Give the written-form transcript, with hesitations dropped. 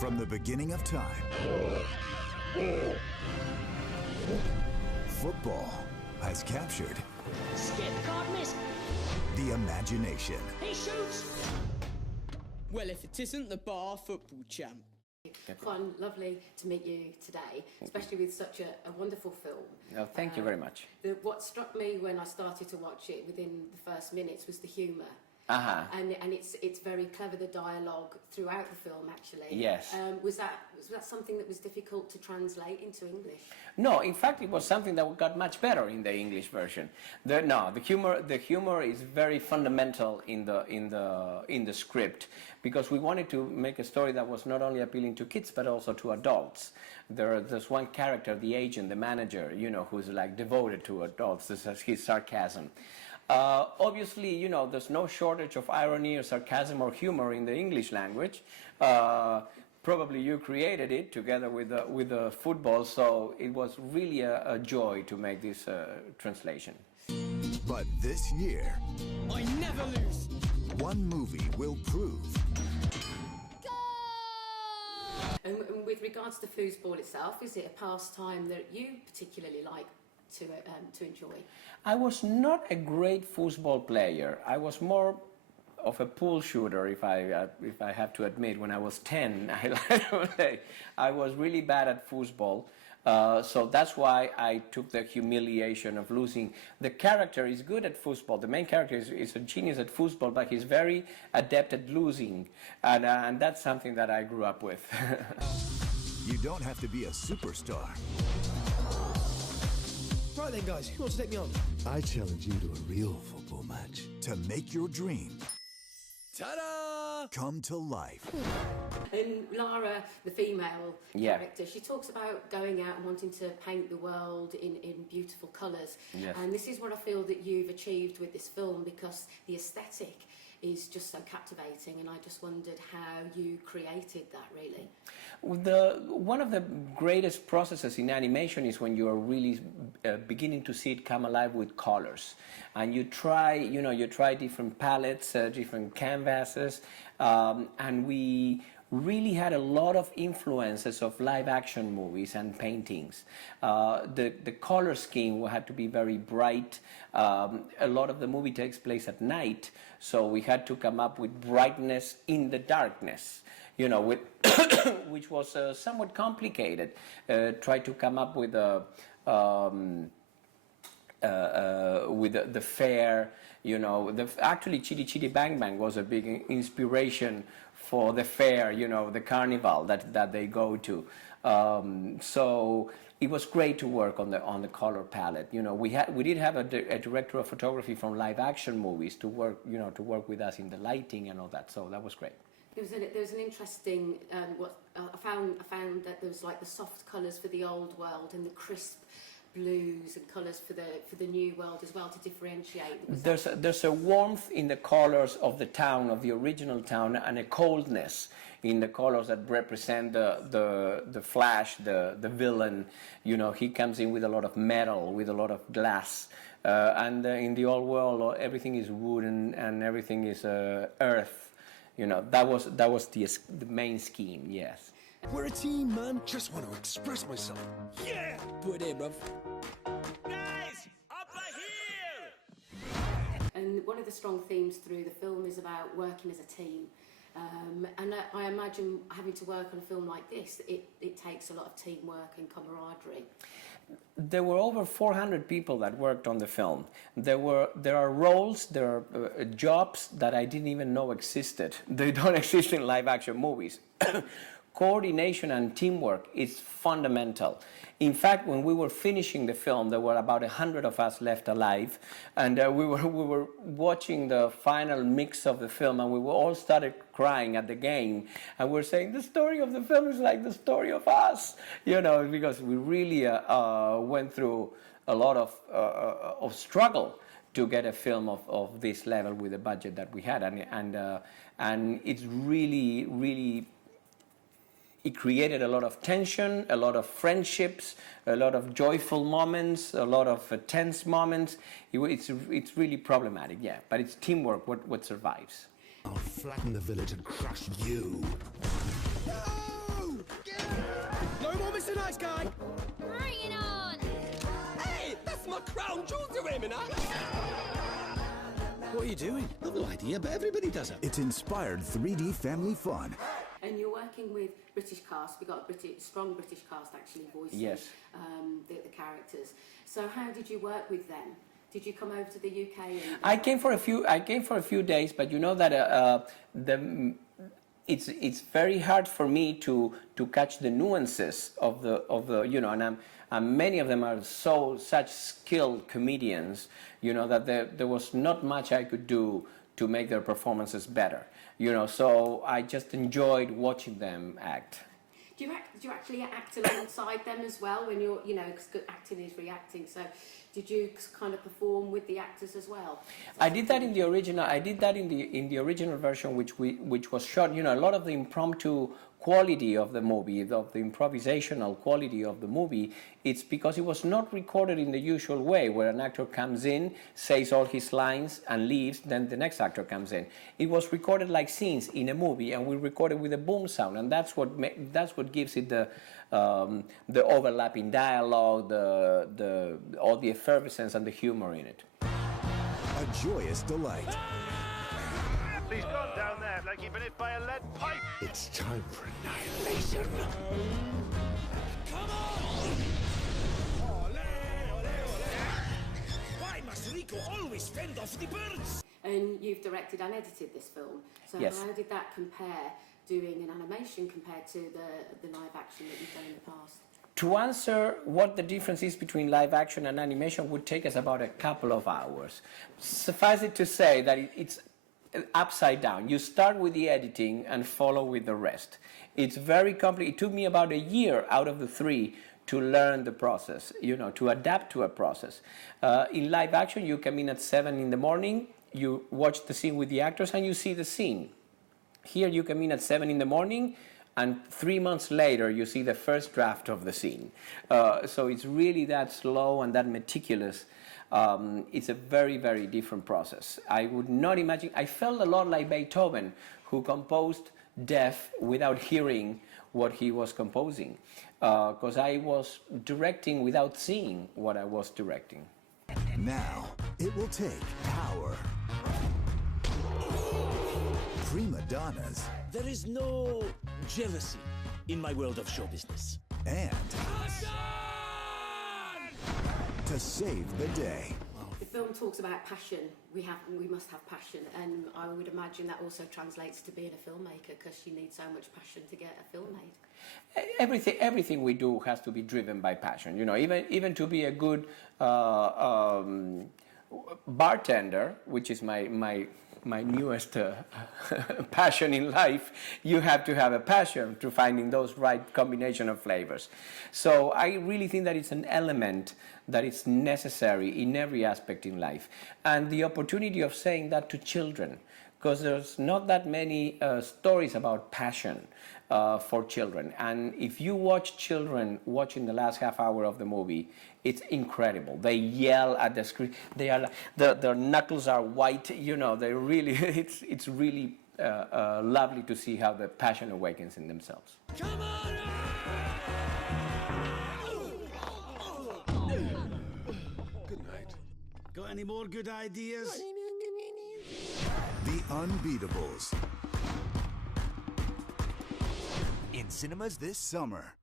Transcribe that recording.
From the beginning of time, football has captured Skip, can't miss. the imagination. He shoots. Well, if it isn't the bar football champ. Juan, lovely to meet you today, especially with such a wonderful film. Oh, thank you very much. What struck me when I started to watch it within the first minutes was the humour. Uh-huh. And it's very clever, the dialogue throughout the film, actually. Yes. Was that something that was difficult to translate into English? No, in fact, it was something that got much better in the English version. The humor is very fundamental in the script, because we wanted to make a story that was not only appealing to kids but also to adults. There's one character, the agent, the manager, who's like devoted to adults. This is his sarcasm. Obviously, there's no shortage of irony or sarcasm or humor in the English language. Probably you created it together with the football, so it was really a joy to make this translation. But this year, I never lose. one movie will prove And with regards to foosball itself, is it a pastime that you particularly like to enjoy? I was not a great foosball player. I was more of a pool shooter, if I have to admit. When I was 10, I was really bad at foosball. So that's why I took the humiliation of losing. The character is good at foosball. The main character is a genius at foosball, but he's very adept at losing. And that's something that I grew up with. you don't have to be a superstar. Right then, guys, who wants to take me on? I challenge you to a real football match. To make your dream Ta-da! come to life. And Lara, the female Yeah. character, she talks about going out and wanting to paint the world in beautiful colours. Yes. And this is what I feel that you've achieved with this film, because the aesthetic is just so captivating, and I just wondered how you created that, really. One of the greatest processes in animation is when you are really beginning to see it come alive with colors, and you try different palettes, different canvases, and we really had a lot of influences of live action movies and paintings. The color scheme had to be very bright. A lot of the movie takes place at night, so we had to come up with brightness in the darkness, with which was somewhat complicated. Try to come up with the fair, actually Chitty Chitty Bang Bang was a big inspiration for the fair, the carnival that they go to. So it was great to work on the color palette. We did have a director of photography from live action movies to work with us in the lighting and all that. So that was great. There was an interesting. I found that there was like the soft colours for the old world and the crisp blues and colours for the new world as well, to differentiate. There's a warmth in the colors of the town, of the original town, and a coldness in the colors that represent the Flash, the villain. He comes in with a lot of metal, with a lot of glass, and in the old world everything is wood and everything is earth. That was the main scheme. Yes. We're a team, man. Just want to express myself. Yeah! Put it in, bruv. Guys, up here. And one of the strong themes through the film is about working as a team. And I imagine having to work on a film like this, it takes a lot of teamwork and camaraderie. There were over 400 people that worked on the film. There are roles, there are jobs that I didn't even know existed. They don't exist in live action movies. Coordination and teamwork is fundamental. In fact, when we were finishing the film, there were about 100 of us left alive, and we were watching the final mix of the film, and we all started crying at the game, and we're saying the story of the film is like the story of us, because we really went through a lot of struggle to get a film of this level with the budget that we had, and it's really. It created a lot of tension, a lot of friendships, a lot of joyful moments, a lot of tense moments. It's really problematic, yeah. But it's teamwork what survives. I'll flatten the village and crush you. guy. Bring it on! Hey, that's my crown jewels you're aiming at. What are you doing? I've no idea, but everybody does it. It's inspired 3D family fun. And you're working with British cast. We've got a strong British cast actually voicing Yes. the characters. So how did you work with them? Did you come over to the UK? And I came for a few days, but you know that it's very hard for me to catch the nuances of the you know, and many of them are such skilled comedians, you know, that there was not much I could do to make their performances better, you know. So I just enjoyed watching them act. do you actually act alongside them as well when you're, you know, because acting is reacting? So did you kind of perform with the actors as well? I did that in the original. I did that in the original version, which was shot. You know, a lot of the impromptu quality of the movie, of the improvisational quality of the movie, it's because it was not recorded in the usual way, where an actor comes in, says all his lines, and leaves. Then the next actor comes in. It was recorded like scenes in a movie, and we recorded with a boom sound, and that's what gives it the overlapping dialogue, all the effervescence and the humor in it. A joyous delight. He's gone down there like he'd been hit by a lead pipe. It's time for annihilation. Come on! Ole, ole, ole. Why must Rico always fend off the birds? And you've directed and edited this film. So Yes. how did that compare, doing an animation compared to the live action that you've done in the past? To answer what the difference is between live action and animation would take us about a couple of hours. Suffice it to say that it's upside down. You start with the editing and follow with the rest. It's very complicated. It took me about a year out of the 3 to learn the process, you know, to adapt to a process. In live action, you come in at 7 in the morning, you watch the scene with the actors, and you see the scene. Here, you come in at 7 in the morning, and 3 months later, you see the first draft of the scene. So it's really that slow and that meticulous. It's a very, very different process. I would not imagine. I felt a lot like Beethoven, who composed deaf without hearing what he was composing, because I was directing without seeing what I was directing. Now, it will take power. Prima donnas. There is no jealousy in my world of show business. And to save the day. The film talks about passion. We must have passion, and I would imagine that also translates to being a filmmaker, because you need so much passion to get a film made. Everything we do has to be driven by passion. You know, even to be a good bartender, which is my newest passion in life, you have to have a passion to finding those right combination of flavors. So I really think that it's an element that is necessary in every aspect in life. And the opportunity of saying that to children, because there's not that many stories about passion for children. And if you watch children watching the last half hour of the movie, it's incredible. They yell at the screen. Their knuckles are white. You know, they really. It's really lovely to see how the passion awakens in themselves. Come on! Good night. Got any more good ideas? The Unbeatables. In cinemas this summer.